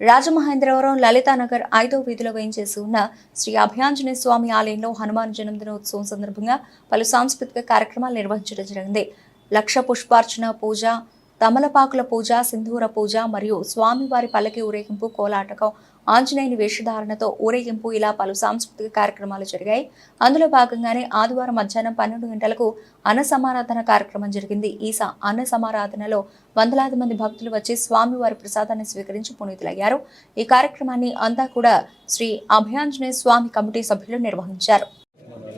రాజమహేంద్రవరం లలితానగర్ ఐదో వీధిలో వేయించేసి ఉన్న శ్రీ అభయాంజనేయ స్వామి ఆలయంలో హనుమాన్ జన్మదినోత్సవం సందర్భంగా పలు సాంస్కృతిక కార్యక్రమాలు నిర్వహించడం జరిగింది. లక్ష పుష్పార్చన పూజ తమలపాకుల పూజ సింధూర పూజ మరియు స్వామివారి పల్లకి ఊరేగింపు కోలాటకం ఆంజనేయుని వేషధారణతో ఊరేగింపు ఇలా పలు సాంస్కృతిక కార్యక్రమాలు జరిగాయి. అందులో భాగంగానే ఆదివారం మధ్యాహ్నం పన్నెండు గంటలకు అన్న సమారాధన కార్యక్రమం జరిగింది. ఈ అన్న సమారాధనలో వందలాది మంది భక్తులు వచ్చి స్వామివారి ప్రసాదాన్ని స్వీకరించి పునీతులయ్యారు. ఈ కార్యక్రమాన్ని అంతా కూడా శ్రీ అభయాంజనేయ స్వామి కమిటీ సభ్యులు నిర్వహించారు.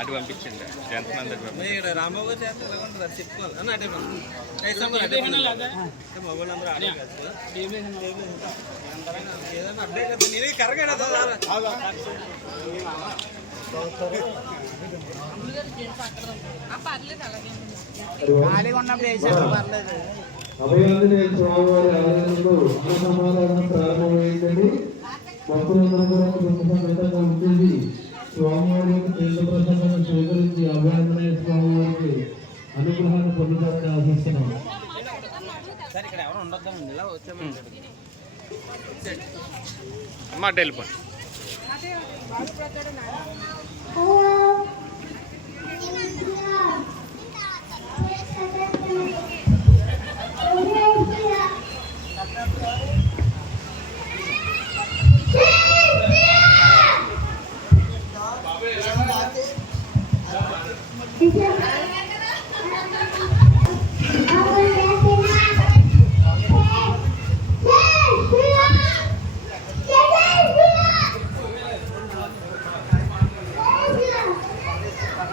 అటు పంపించండి ఎంతమంది అటు పంపించండి ఇక్కడ రామబాబు చేత ఎలా ఉంటుంది చెప్పుకోవాలి అని అటే మొబైల్ నెంబర్ సాంబార్ అటే పంపి. అంటే మగవాళ్ళు అందరూ ఆడే కదా. అందరం అభయాంజనేయ స్వామివారి ఆలయంలో ప్రారంభమైందని భక్తులందరూ కూడా ఉంటుంది స్వామివారి యొక్క తీర్థ ప్రసాదాన్ని స్వీకరించి అభయాంజనేయ స్వామివారికి అనుగ్రహాన్ని పొందడానికి ఆశిస్తున్నాం ఇక్కడ ఎవరు ఇలా అమ్మ అటు 好一起来摘着拿啊。